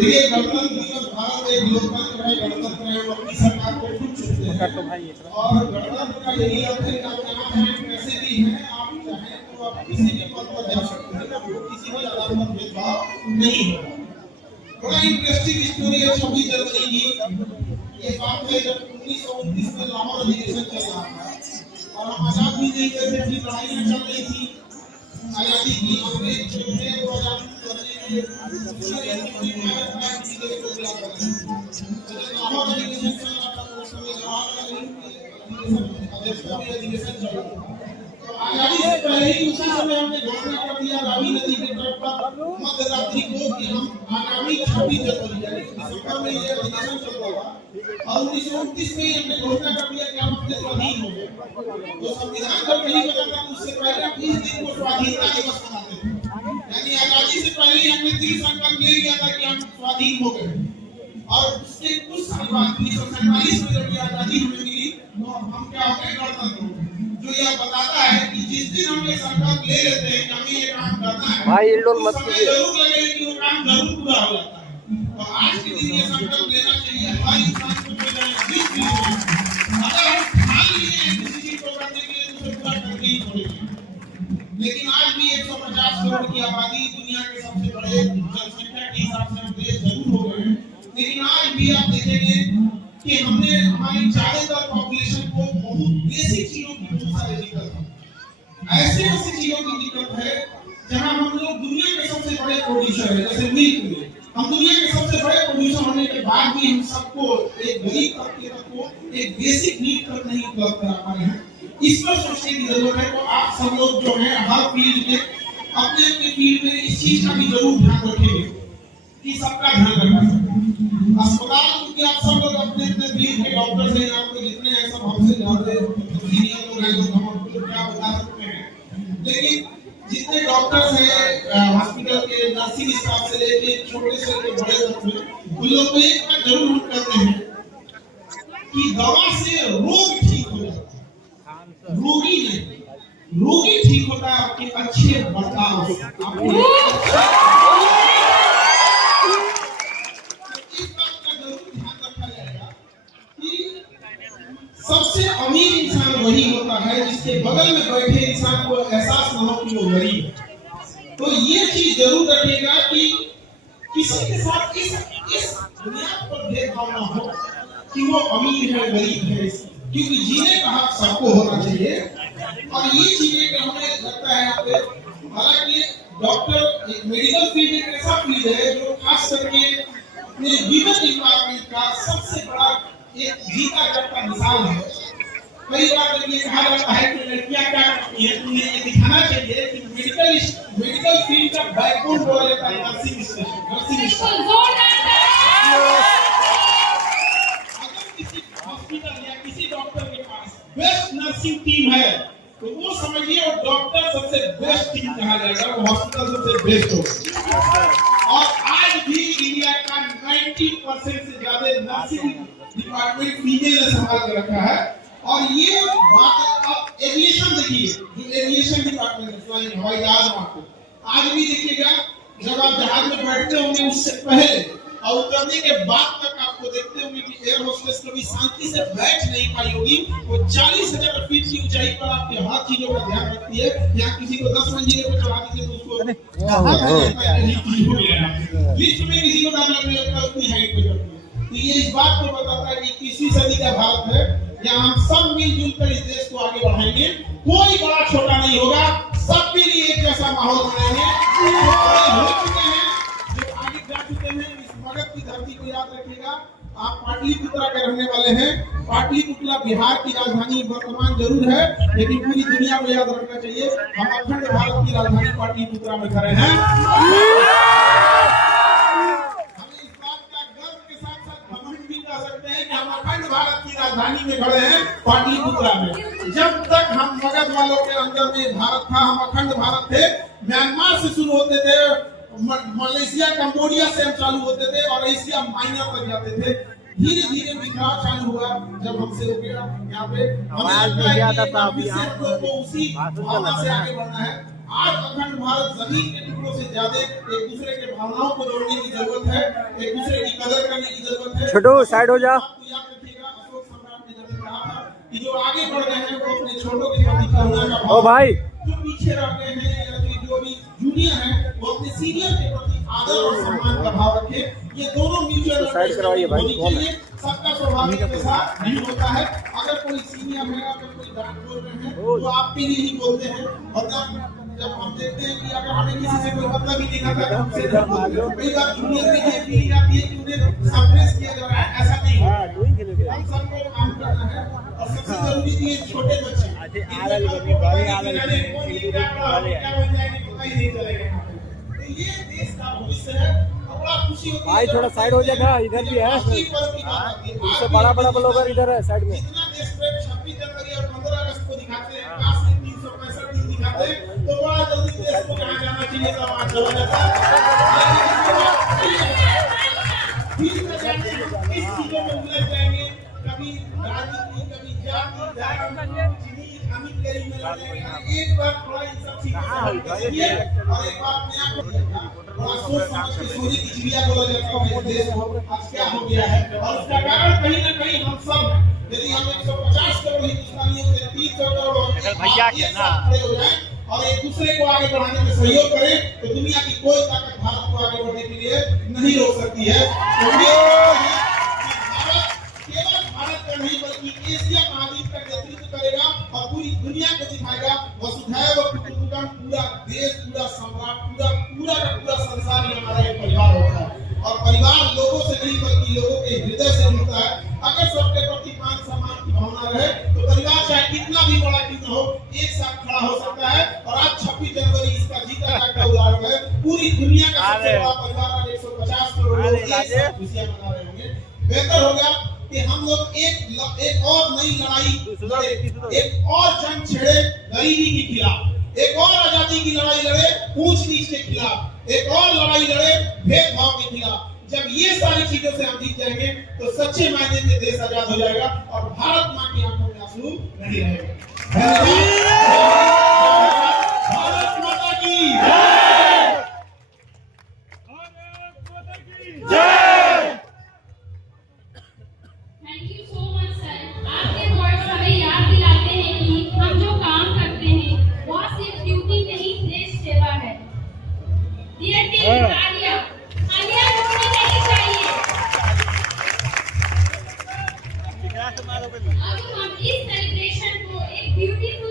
देखिए गणतंत्र दिवस भारत एक लोकतंत्र है, गणतंत्र है, वो अपनी सरकार को खुद चुनते हैं और गणतंत्र का यही अर्थ है कि आप जहाँ चाहें कैसे भी हैं, आप चाहें तो आप किसी भी पद पर जा सकते हैं, आपको किसी भी आधार पर भेदभाव नहीं होगा। बड़ा इंटरेस्टिंग स्टोरी है 26 जनवरी की। ये बात है जब 1929 में लाहौर अधिवेशन चल रहा था और हम आजाद भी नहीं थे, फिर भी लड़ाइयाँ चल रही थी आजादी की। अंग्रेज जो थे वो आजादी करने के लिए लाहौर अधिवेशन चल रहा था, उस समय जवाहरलाल नेहरू के अधिवेशन चल रहा था। आजादी से पहले ही उसी समय हमने घोषणा कर दिया रावी नदी के तट पर मध्य रात्रि को कि हम आगामी 26 जनवरी यानी दिसंबर में ये अधिवेशन चल रहा था और 1929 में हमने घोषणा कर दिया कि हम अपने स्वाधीन हो गए। तो संविधान जब नहीं बना था उससे पहले हम इस दिन को स्वाधीनता दिवस मनाते थे, यानी आजादी से पहले हमने दृढ़ संकल्प ले लिया था कि हम स्वाधीन हो गए। और उसके कुछ साल बाद 1947 में जब आजादी हमें मिली तो हम क्या हो गए, गणतंत्र। जो यह बताता है कि जिस दिन हम ये संकल्प ले लेते हैं कि हमें ये काम करना है, भाई जरूर लगे कि वो काम जरूर पूरा हो जाता है। तो आज के दिन ये संकल्प लेना चाहिए हर इंसान को, अगर हम ठान लिए हैं किसी चीज को करने के लिए तो उसे पूरा करनी ही पड़ेगी। लेकिन आज भी 150 करोड़ की आबादी, दुनिया के सबसे बड़े जनसंख्या के हिसाब से हम देश जरूर हो गए हैं, लेकिन आज भी आप देखेंगे कि हमने हमारी ज्यादातर पॉपुलेशन को बहुत बेसिक चीजों की बहुत सारी दिक्कत है। ऐसे चीजों की दिक्कत है जहां हम लोग दुनिया के सबसे बड़े प्रोड्यूसर है, जैसे मिल्क में हम दुनिया के सबसे बड़े प्रोड्यूसर होने के बाद भी हम सबको एक गरीब तबके को एक बेसिक नीड तक नहीं उपलब्ध करा पा रहे हैं। इस पर सोचने की जरूरत है। तो आप सब लोग जो है हर फील्ड में अपने अपने फील्ड में इस चीज का भी जरूर ध्यान रखेंगे कि सबका ध्यान रखा जाए। अस्पताल में आप सब लोग अपने अपने फील्ड के डॉक्टर्स हैं, आपको जितने हैं सब हमसे ज्यादा सीनियर लोग हैं, हम आपको क्या बता सकते हैं। लेकिन जितने डॉक्टर्स हैं हॉस्पिटल के नर्सिंग स्टाफ से लेके छोटे से लेके बड़े तक में, उन लोग को एक बात जरूर हम कहते हैं कि दवा से रोग ठीक हो जाता है, रोगी नहीं, रोगी ठीक होता है आपके अच्छे बर्ताव से। सबसे अमीर इंसान वही होता है जिसके बगल में बैठे इंसान को एहसास न हो कि वो गरीब है। तो ये चीज जरूर रखिएगा कि किसी के साथ इस बुनियाद पर भेदभाव न हो कि वो अमीर है गरीब है, क्योंकि जीने का हक सबको होना चाहिए। और ये चीजें हमें लगता है यहाँ पे, हालांकि डॉक्टर मेडिकल फील्ड एक ऐसा फील्ड है जो खास करके अपने वीमेन डिपार्टमेंट का सबसे बड़ा एक जीता जागता मिसाल है। कई बार ये कहा जाता है कि लड़कियां क्या करती हैं, उन्हें ये दिखाना चाहिए कि मेडिकल फील्ड का बैकबोन बोला जाता है नर्सिंग स्टेशन। अगर किसी हॉस्पिटल या किसी डॉक्टर के पास बेस्ट नर्सिंग टीम है तो वो समझिए वो डॉक्टर सबसे बेस्ट टीम कहा जाएगा, वो हॉस्पिटल सबसे बेस्ट होगा। और आज भी इंडिया का 90% से ज्यादा नर्सिंग डिपार्टमेंट फीमेल ने संभाल कर रखा है। और ये बात आप एविएशन देखिए, जो एविएशन डिपार्टमेंट है, हवाई जहाज, आपको आज भी देखिएगा जब आप जहाज में बैठते होंगे उससे पहले और उतरने के बाद तक आपको देखते होंगे कि एयर होस्टेस कभी शांति से बैठ नहीं पाई होगी। वो 40,000 फीट की ऊंचाई पर आपके हर चीजों का ध्यान रखती है। यहाँ किसी को 10 मंजिले पर चढ़ा दीजिए तो उसको लिफ्ट में किसी को डालना लगता है उतनी हाइट पे चढ़ती है। तो ये इस बात को बताता है कि 21वीं सदी का भारत है, यहाँ हम सब मिलजुल कर इस देश को आगे बढ़ाएंगे। कोई बड़ा छोटा नहीं होगा, सबके लिए एक जैसा माहौल बनाएंगे। हो चुके हैं जो आगे जा चुके हैं, इस मगध की धरती को याद रखिएगा। आप पाटलिपुत्रा के रहने वाले हैं। पाटलिपुत्रा बिहार की राजधानी वर्तमान जरूर है, लेकिन पूरी दुनिया को याद रखना चाहिए हम अखंड भारत की राजधानी पाटलिपुत्रा में खड़े हैं। राजधानी में खड़े हैं पाटलिपुत्रा में। जब तक हम मगध वालों के अंदर में भारत था, हम अखंड भारत थे। म्यांमार से शुरू होते थे, मलेशिया कंबोडिया से हम चालू होते थे और एशिया माइनर तक जाते थे। धीरे धीरे बिखराव चालू हुआ जब हमसे हो गया यहाँ पे हमें लगता है कि उसी भावना से आगे बढ़ना है। आज अखंड भारत जमीन के टुकड़ों से ज्यादा एक दूसरे के भावनाओं को जोड़ने की जरूरत है, एक दूसरे की कदर करने की जरूरत है। छोटू साइड हो जा। आपको याद रखिएगा, अशोक सम्राट ने जब कहा था कि जो आगे बढ़ रहे हैं वो अपने छोटों के प्रति करुणा का भाव, ओ भाई जो पीछे रह गए हैं या फिर जो भी जूनियर हैं वो अपने सीनियर के प्रति आदर और सम्मान का भाव रखे। ये दोनों म्यूचुअल साइड करवाइए भाई। सबका स्वभाव के साथ नहीं होता है। अगर कोई सीनियर है, अगर कोई डांट बोल रहे हैं तो आपके लिए ही बोलते हैं। और जब हम देखते हैं कि अगर हमें किसी से कोई मतलब ही नहीं आता तो हमसे कई बार जूनियर में ये फीलिंग आती है कि उन्हें सप्रेस किया जा रहा है। ऐसा नहीं है, हम सबको काम करना है। और सबसे जरूरी ये छोटे बच्चे क्या बन जाएंगे पता ही नहीं चलेगा। तो ये देश का भविष्य है। बड़ा खुशी होती है भाई थोड़ा साइड हो जाएगा, इधर भी है इससे बड़ा बड़ा ब्लॉगर इधर है साइड में। इतना देश प्रेम 26 जनवरी और 15 अगस्त को दिखाते हैं, काश 365 दिन दिखाते हैं तो बड़ा जल्दी देश को कहाँ जाना चाहिए था वहाँ चला जाता है। इस चीजों में उलझ जाएंगे, कभी राजनीति, कभी जाति, धर्म, एक बार थोड़ा इन सब चीजों से और एक बार अपने आप को बड़ा सोच समझ के सोने की चिड़िया बोला जाता है देश को आज क्या हो गया है। और उसका कारण कहीं ना कहीं हम सब, यदि हम 150 करोड़ हिंदुस्तानियों के 300 करोड़ भैया के ना खड़े हो जाएं और एक दूसरे को आगे बढ़ाने में सहयोग करें तो दुनिया की कोई ताकत भारत को आगे बढ़ने के लिए नहीं रोक सकती है। केवल भारत का नहीं बल्कि एशिया महाद्वीप का नेतृत्व करेगा और पूरी दुनिया को दिखाएगा वसुधैव कुटुंबकम। पूरा देश, पूरा सम्राट, पूरा का पूरा संसार ही हमारा एक परिवार होता है। और परिवार लोगों से नहीं बल्कि लोगों के हृदय से जुड़ता है। अगर सबके प्रति मान सम्मान की भावना रहे तो परिवार चाहे कितना भी बड़ा क्यों न हो एक साथ खड़ा हो सकता है। और आज 26 जनवरी इसका जीता जागता उदाहरण है। पूरी दुनिया का सबसे बड़ा परिवार 150 करोड़ लोग एक साथ खुशियां मना रहे होंगे। बेहतर होगा कि हम लोग एक और नई लड़ाई लड़े, एक और जंग छेड़े गरीबी के खिलाफ, एक और आजादी की लड़ाई लड़े ऊंच नीच के खिलाफ, एक और लड़ाई लड़े भेदभाव के खिलाफ। जब ये सारी चीजों से हम जीत जाएंगे तो सच्चे मायने में देश आजाद हो जाएगा और भारत माँ की आंखों में आंसू नहीं रहेगा। भारत माता की जय। अब हम इस सेलिब्रेशन को एक ब्यूटीफुल